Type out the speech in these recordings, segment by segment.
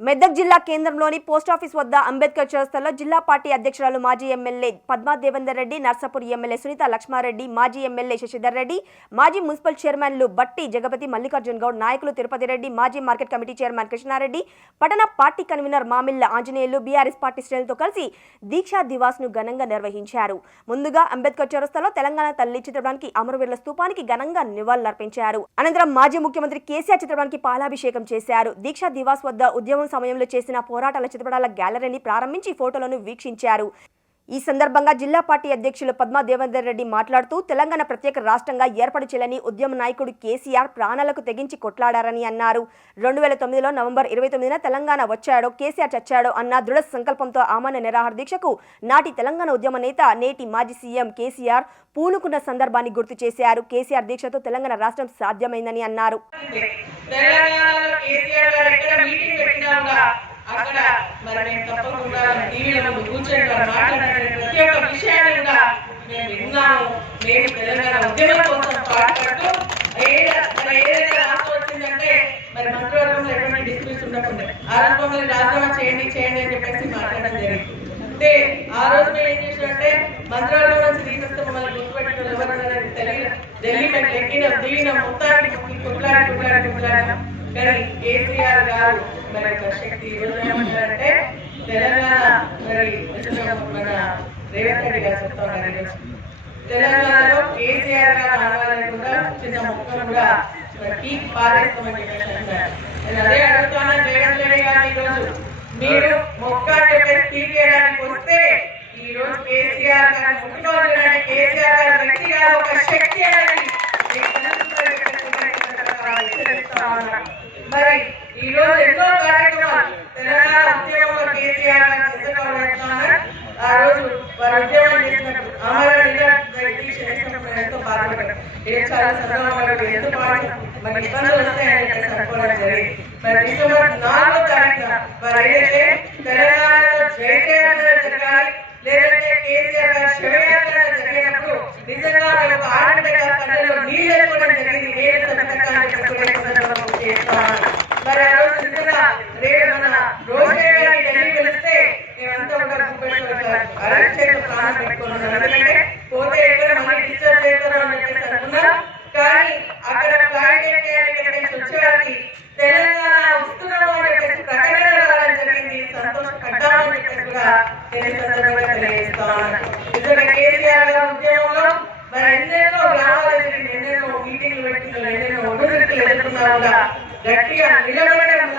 మెదక్ జిల్లా కేంద్రంలోని పోస్టాఫీస్ వద్ద అంబేద్కర్ చౌరస్తాలో జిల్లా పార్టీ అధ్యక్షురాలు మాజీ ఎమ్మెల్యే పద్మా దేవేందర్ రెడ్డి నర్సాపూర్ ఎమ్మెల్యే సునీత లక్ష్మారెడ్డి మాజీ ఎమ్మెల్యే శశిధర్ రెడ్డి మాజీ మున్సిపల్ చైర్మన్లు బట్టి జగపతి మల్లికార్జున్ గౌడ్ నాయకులు తిరుపతి రెడ్డి మాజీ మార్కెట్ కమిటీ చైర్మన్ కృష్ణారెడ్డి పట్టణ party convener Mamilla Anjaneyulu BRS party శ్రేణులతో కలిసి దీక్షా దివాస్ను ఘనంగా నిర్వహించారు. ముందుగా అంబేద్కర్ చౌరస్తాలో తెలంగాణ తల్లి చిత్రపటానికి అమరవీరుల స్తూపానికి ఘనంగా నివాళులర్పించారు. అనంతరం మాజీ ముఖ్యమంత్రి కేసీఆర్ చిత్రపటానికి పాలాభిషేకం చేశారు. దీక్షా దివాస్ వద్ద ఉద్యమం సమయంలో చేసిన పోరాటాల చిత్రపటాల గ్యాలరీని ప్రారంభించి ఫోటోలను వీక్షించారు. ఈ సందర్భంగా జిల్లా పార్టీ అధ్యక్షులు పద్మా దేవేందర్ రెడ్డి మాట్లాడుతూ తెలంగాణ ప్రత్యేక రాష్ట్రంగా ఏర్పాటు చేయాలని ఉద్యమ నాయకుడు కేసీఆర్ ప్రాణాలకు తెగించి కొట్లాడారని అన్నారు. రెండు వేల తొమ్మిదిలో నవంబర్ ఇరవై తొమ్మిదిన తెలంగాణ వచ్చాడో కేసీఆర్ చచ్చాడో అన్న దృఢ సంకల్పంతో ఆమాన్య నిరాహార దీక్షకు నాటి తెలంగాణ ఉద్యమ నేత నేటి మాజీ సీఎం కేసీఆర్ పూనుకున్న సందర్భాన్ని గుర్తు చేశారు. కేసీఆర్ దీక్షతో తెలంగాణ రాష్ట్రం సాధ్యమైందని అన్నారు. అక్కడ మరి మేము తప్పకుండా టీవీలో ముందు కూర్చొని వారు ప్రతి ఒక్క విషయాన్ని కూడా మేము విన్నాము. మేము తెలంగాణ ఉద్యమం కోసం పాటుపడుతూ ఏదైతే రాష్ట్రం వచ్చిందంటే మరి మంత్రివర్గంలో ఎటువంటి డిస్ప్యూట్స్ ఉండకుండా. ఆ రోజు రాజీనామా చేయండి చేయండి అని చెప్పేసి మాట్లాడడం జరిగింది. అంటే ఆ రోజు మేము ఏం చేసినట్టే మంత్రివర్గం నుంచి తీసేస్తే మమ్మల్ని గుర్తుపెట్టుకుని ఎవరన్నా తెలియదు. ఢిల్లీ మేము ఎక్కిన దిగిన మొత్తానికి మొక్కి కొట్లాడి కొట్లాడి కొట్లాడినాం కానీ కేసీఆర్ గారు మరి శక్తి ఈ ఏమంటారంటే తెలంగాణ మరి మన రేవంత్ రెడ్డి గారు చెప్తా ఉన్నారు తెలంగాణలో కేసీఆర్ గారు అనగాలేకుండా చిన్న మొక్కలు కూడా మరి పీక్ పారేస్తామని చెప్పేసి అంటారు నేను అదే అడుగుతున్నా రేవంత్ రెడ్డి గారు ఈరోజు. మీరు మొక్క అని చెప్పేసి పీకేయడానికి వస్తే ఈ రోజు కేసీఆర్ గారు ముఖ్యమంత్రి కేసీఆర్ గారు వ్యక్తి గారు ఒక శక్తి అనేది మీకు తెలుస్తుందని మరి ఈ రోజు ఎన్నో కార్యక్రమాలు తెలంగాణ ఉద్యమంలో కేసీఆర్ గారు ఆ రోజు వారు చేసినప్పుడు ఎంతో బాధపడ్డారు ఏ చాలా సందర్భాలు ఎంతో బాధ మరి ఇబ్బందులు వస్తాయని జరిగింది. మరి డిసెంబర్ నాలుగో తారీఖున వారు ఏదైతే తెలంగాణలో జయకేంద్ర జరగాలి లేదంటే కేసీఆర్ గారు శివయాత్ర జరిగినప్పుడు నిజంగా ఒక ఆడబిడ్డ కళ్ళలో నీళ్ళు వెళ్ళిపోవడం జరిగింది ఏ సంతకాన్ని చెప్పుకునే సందర్భం చేస్తామని మరి ఆ రోజు నిజంగా రేపు మన రోజే గారి ఢిల్లీ వెళితే మేమంతా కూడా గుర్తుపెట్టుకోవాలి అరెస్ట్ చేసి ఎందుకంటే పోతే ఎక్కడ మళ్ళీ డిశ్చార్జ్ అని చెప్పేసి కానీ అక్కడ వచ్చేవారికి తెలంగాణ వస్తున్నాము అని చెప్పేసి ప్రకటన జరిగింది చెప్పేసి కూడా నేను ఈ సందర్భంగా కేసీఆర్ ఉద్యమంలో మరి ఎన్నెన్నో గ్రామాలు ఎన్నెన్నో మీటింగ్లు ఎన్నెన్నో కూడా గట్టిగా నిలబడడం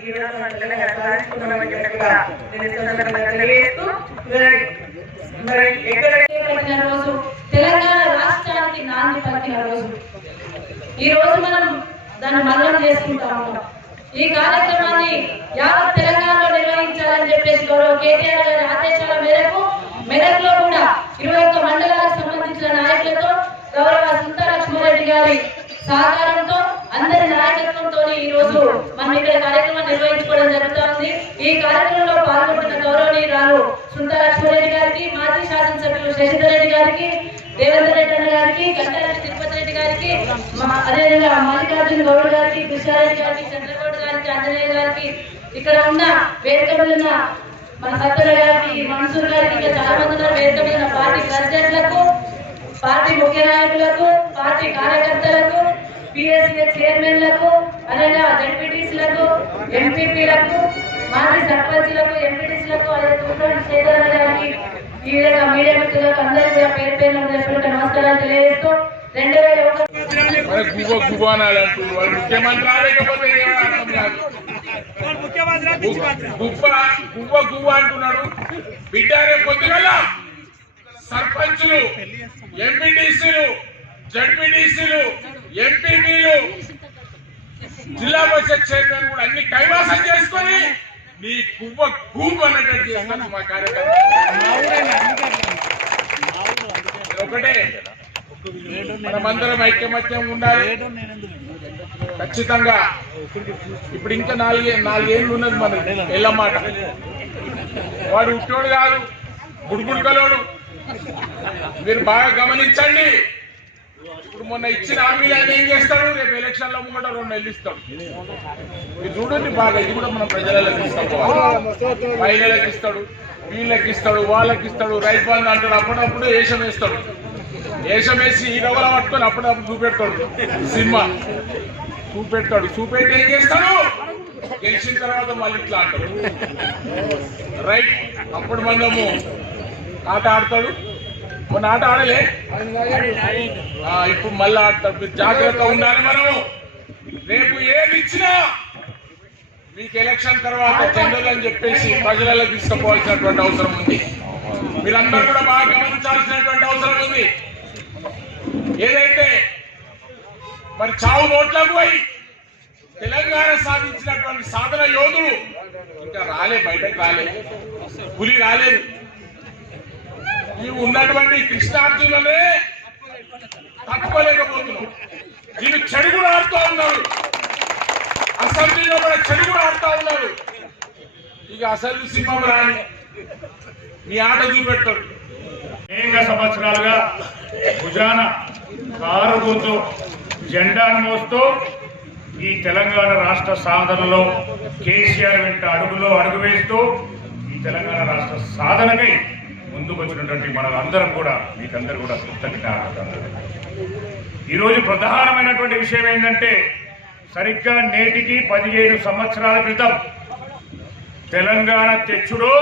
ఈ రోజు మన తెలంగాణ సాధించుకున్నామని చెప్పి కూడా నేను సందర్భంగా తెలియజేస్తూ రోజు తెలంగాణ రాష్ట్రానికి నాంది పలికిన రోజు. ఈ రోజు మనం దాన్ని మరణం చేసుకుంటా ఉన్నాం ఈ కార్యక్రమాన్ని యావత్ తెలంగాణలో నిర్వహించాలని చెప్పేసి గౌరవ కేటీఆర్ గారి ఆదేశాల మేరకు మెదక్లో కూడా ఇరవై ఒక్క మండలాలకు సంబంధించిన నాయకులతో గౌరవ సుంతలక్ష్మారెడ్డి గారి సహకారంతో అందరి నాయకత్వంతో ఈ రోజు మనం ఇక్కడ కార్యక్రమం నిర్వహించుకోవడం జరుగుతుంది. ఈ కార్యక్రమం గారు సుంత లక్ష్మారెడ్డి గారికి మాజీ శాసనసభ్యులు శశిధర్ రెడ్డి గారికి రేవంత్ రెడ్డి అన్న గారికి గంటారెడ్డి తిరుపతి రెడ్డి గారికి అదేవిధంగా మల్లికార్జున గౌడ్ గారికి కృష్ణారెడ్డి గారికి చంద్రగౌడ్ గారికి ఆంజనేయ గారికి ఇక్కడ ఉన్న వేదిక ఉన్న మన సత్తర గారికి మన్సూర్ గారికి ఇంకా చాలా మంది ఉన్నారు. వేదిక మీద పార్టీ ప్రెసిడెంట్లకు పార్టీ ముఖ్య నాయకులకు పార్టీ కార్యకర్తలకు పిఎస్ఏ చైర్మన్లకు అలాగే జడ్పీటీసీలకు ఎంపీపీలకు మాజీ సర్పంచ్లకు ఎంపీ గారికి ఈ విధంగా మీడియా మిత్రులకు అందరికీ కూడా పేరు పేరు చెప్పినట్టు నమస్కారాలు తెలియజేస్తూ రెండు వేల ఒకటి మరి గువ్వ గువ్వ అనాలంటూ వాళ్ళు ముఖ్యమంత్రి రాలేకపోతే ఏమీ అర్థం కాదు. గు- గువ్వ గువ్వ గువ్వ అంటున్నాడు. బిడ్డ రేపు పొద్దుగల సర్పంచులు ఎంపీటీసీలు జడ్పీటీసీలు ఎంపీపీలు జిల్లా పరిషత్ చైర్మన్ కూడా అన్ని కైవాసం చేసుకొని మీ కువ్వ గువ్వ అన్నట్టు చేస్తాను మా కార్యక్రమం. ఒకటే. మనమందరం ఐక్యమత్యం ఉండాలి. ఖచ్చితంగా. ఇప్పుడు ఇంకా నాలుగే నాలుగేళ్ళు ఉన్నది మన ఎల్లమాట వాడు ఉట్టోడు కాదు గుడుగుడుకలోడు మీరు బాగా గమనించండి. ఇప్పుడు మొన్న ఇచ్చిన హామీలు ఆయన ఏం చేస్తాడు రేపు ఎలక్షన్లో ముంగట రెండు నెలలు ఇస్తాడు ఇది చూడండి బాగా ఇది కూడా మనం ప్రజలకు ఇస్తాం. మహిళలకు ఇస్తాడు వీళ్ళకి ఇస్తాడు వాళ్ళకి ఇస్తాడు రైతు బంధు అంటాడు. అప్పుడప్పుడు వేషం వేస్తాడు. వేషం వేసి ఈ రవ్వల పట్టుకొని అప్పుడప్పుడు చూపెడతాడు. సినిమా చూపెడతాడు. చూపెట్టి ఏం చేస్తాడు? గెలిచిన తర్వాత మళ్ళీ ఇట్లా అంటాడు. రైట్ అప్పుడు మనము ఆట ఆడతాడు. మొన్న ఆట ఆడలే. ఇప్పుడు మళ్ళీ ఆడతాడు ఉండాలి మనము రేపు ఏది ఇచ్చినా మీకు ఎలక్షన్ తర్వాత జనరల్ అని చెప్పేసి ప్రజలలో తీసుకుపోవాల్సినటువంటి అవసరం ఉంది. మీరందరూ కూడా బాగా గమనించాల్సినటువంటి అవసరం ఉంది. ఏదైతే మరి చావు నోట్లకు పోయి తెలంగాణ సాధించినటువంటి సాధన యోధులు ఇంకా రాలే బయటకు రాలే. పులి రాలేదు. ఈ ఉన్నటువంటి కృష్ణార్జునులనే తట్టుకోలేకపోతున్నాం. వీళ్ళు చెడు కూడా ఆడుతూ ఉన్నారు అసెంబ్లీలో కూడా చెడు కూడా ఆడుతూ ఉన్నారు ఇక అసెంబ్లీ సింహం రాని. మీ ఆట చూపెట్టారు అనేక సంవత్సరాలుగా భుజాన కారుతో జెండాను మోస్తూ ఈ తెలంగాణ రాష్ట్ర సాధనలో కేసీఆర్ వెంట అడుగులో అడుగు వేస్తూ ఈ తెలంగాణ రాష్ట్ర సాధనకై ముందుకు వచ్చినటువంటి మనందరం కూడా మీకందరూ కూడా కృతజ్ఞత ఈరోజు ప్రధానమైనటువంటి విషయం ఏంటంటే సరిగ్గా నేటికి పదిహేను సంవత్సరాల క్రితం తెలంగాణ తెచ్చుడో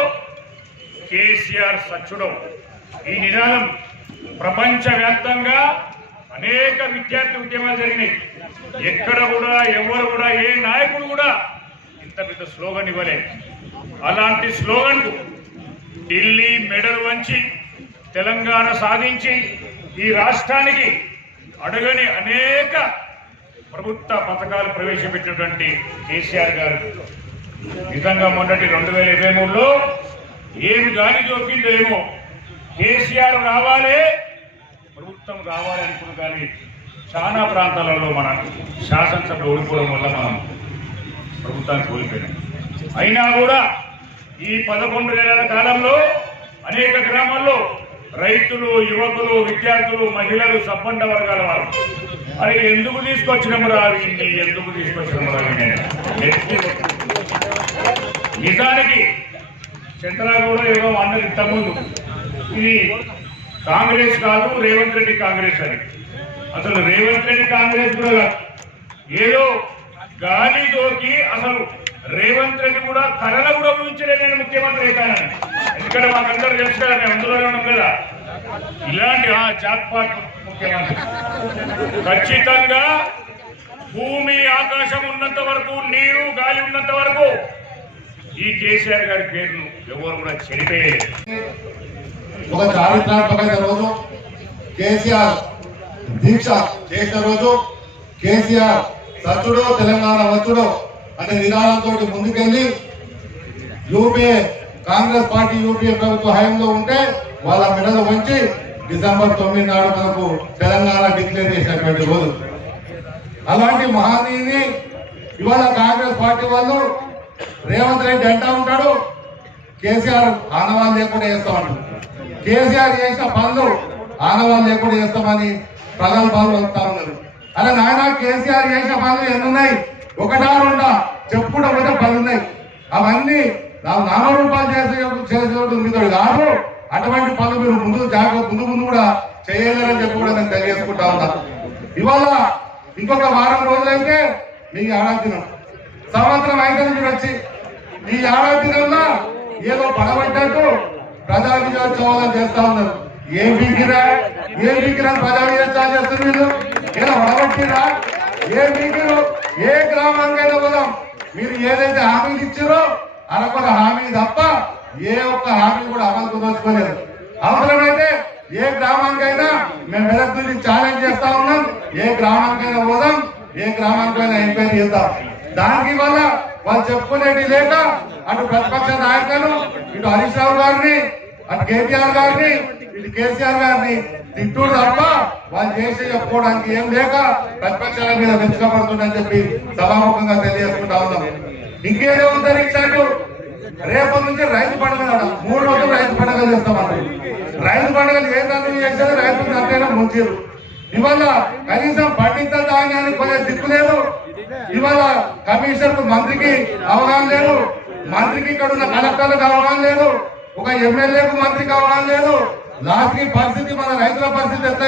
కేసీఆర్ సచ్చుడో. ఈ నినాదం ప్రపంచవ్యాప్తంగా అనేక విద్యార్థి ఉద్యమాలు జరిగినాయి. ఎక్కడ కూడా ఎవరు కూడా ఏ నాయకుడు కూడా ఇంత పెద్ద స్లోగన్ ఇవ్వలేదు. అలాంటి స్లోగన్కు ఢిల్లీ మెడల్ వంచి తెలంగాణ సాధించి ఈ రాష్ట్రానికి అడగని అనేక ప్రభుత్వ పథకాలు ప్రవేశపెట్టినటువంటి కేసీఆర్ గారు. నిజంగా మొన్నటి రెండు వేల ఇరవై మూడులో ఏమి గాలి జోకిందో ఏమో కేసీఆర్ రావాలి ప్రభుత్వం రావాలి అనుకున్న కానీ చాలా ప్రాంతాలలో మన శాసనసభ ఓడిపోవడం వల్ల మనం ప్రభుత్వానికి కోల్పోయినాం. అయినా కూడా ఈ పదకొండు నెలల కాలంలో అనేక గ్రామాల్లో రైతులు యువకులు విద్యార్థులు మహిళలు సంబంధ వర్గాల వారు. అరే ఎందుకు తీసుకొచ్చినాము రా ఎందుకు తీసుకొచ్చినాము రా నిజానికి చంద్రగౌడ ఏదో అన్నది ఇంతకుముందు. ఇది కాంగ్రెస్ కాదు రేవంత్ రెడ్డి కాంగ్రెస్ అని. అసలు రేవంత్ రెడ్డి కాంగ్రెస్ కూడా కాదు. ఏదో గాలి దోకి అసలు రేవంత్ రెడ్డి కూడా కళల కూడా ఊహించలే నేను ముఖ్యమంత్రి అవుతానని ఎందుకంటే మాకందరూ తెలుసు కదా మేము అందులోనే ఉన్నాం కదా. ఇలాంటి ఆ జాక్పాట్ ముఖ్యమంత్రి. ఖచ్చితంగా భూమి ఆకాశం ఉన్నంత వరకు నీరు గాలి ఉన్నంత వరకు. ఈ కేసీఆర్ గారి పేరును ఎవరు కూడా చనిపోయలేదు ఒక చారిత్రాత్మకమైన రోజు. కేసీఆర్ దీక్ష చేసిన రోజు. కేసీఆర్ సచ్చుడో తెలంగాణ వచ్చుడో అనే నినాదంతో ముందుకెళ్ళి యూపీఏ కాంగ్రెస్ పార్టీ యూపీఏ ప్రభుత్వ హయాంలో ఉంటే వాళ్ళ మెడలు వంచి డిసెంబర్ తొమ్మిది నాడు మనకు తెలంగాణ డిక్లేర్ చేసినటువంటి రోజు. అలాంటి మహానీయుని ఇవాళ కాంగ్రెస్ పార్టీ వాళ్ళు రేవంత్ రెడ్డి అంటా ఉంటాడు కేసీఆర్ ఆనవాళ్ళు లేకుండా చేస్తామని కేసీఆర్ చేసిన పనులు ఆనవాళ్ళు లేకుండా చేస్తామని ప్రగల్భాలు వస్తా ఉన్నారు. అలా నాయన కేసీఆర్ చేసిన పనులు ఎన్నున్నాయి? ఒకటా రెండా? చెప్పుడు ఒకటే పనులు ఉన్నాయి. అవన్నీ నామరూపాలు చేసే చేసేటప్పుడు మీతో కాదు. అటువంటి పనులు మీరు ముందు జాగ్రత్త ముందు ముందు కూడా చేయలేరని చెప్పి కూడా నేను తెలియజేసుకుంటా ఉన్నా. ఇవాళ ఇంకొక వారం రోజులైతే మీ ఏడాది దినం సంవత్సరం అయితే మీరు వచ్చి. ఈ ఏడాది దినంలో ఏదో పడబడ్డట్టు ప్రజా విజయోత్సవాలు చేస్తా ఉన్నారు. ఏం పీకిరా? ఏం పీకిరా ప్రజా విజయోత్సవాలు చేస్తారు మీరు? ఏదో పడబట్టిరా ఏం పీకిరు? ఏ గ్రామానికైనా పోదాం. మీరు ఏదైతే హామీలు ఇచ్చారో అరకొర హామీ తప్ప ఏ ఒక్క హామీ కూడా అమలు కుదర్చుకోలేదు. అవసరమైతే ఏ గ్రామానికైనా మేము మెదక్ నుంచి ఛాలెంజ్ చేస్తా ఉన్నాం. ఏ గ్రామానికైనా పోదాం. ఏ గ్రామానికైనా ఎంక్వైరీ చేద్దాం. దానికి వల్ల వాళ్ళు చెప్పుకునేది లేక అటు ప్రతిపక్ష నాయకులు ఇటు హరీష్ రావు గారిని అటు కేటీఆర్ గారిని ఇటు కేసీఆర్ గారిని తిట్టుడు తప్ప వాళ్ళు చేసి చెప్పుకోవడానికి ఏం లేక ప్రతిపక్షాల మీద వెనుకబడుతుందని చెప్పి సభాముఖంగా తెలియజేసుకుంటా ఉన్నాం. ఇంకేదో ఉద్ధరించాడు రేపటి నుంచి రైతు పండుగ మూడు రోజులు రైతు పండుగ చేస్తామండి. రైతు పండుగలు ఏ దాన్ని చేసేది రైతులు అంతైనా ముంచారు ఇవాళ కనీసం పండించిన ధాన్యానికి కొనే దిక్కు లేదు. ఇవాళ కమిషనర్ మంత్రికి అవగాహన లేదు. మంత్రికి ఇక్కడ ఉన్న కలెక్టర్లకు అవగాహన లేదు. ఒక ఎమ్మెల్యేకు మంత్రికి అవగాహన లేదు. లాస్ట్ కి పరిస్థితి మన రైతుల పరిస్థితి ఎట్లా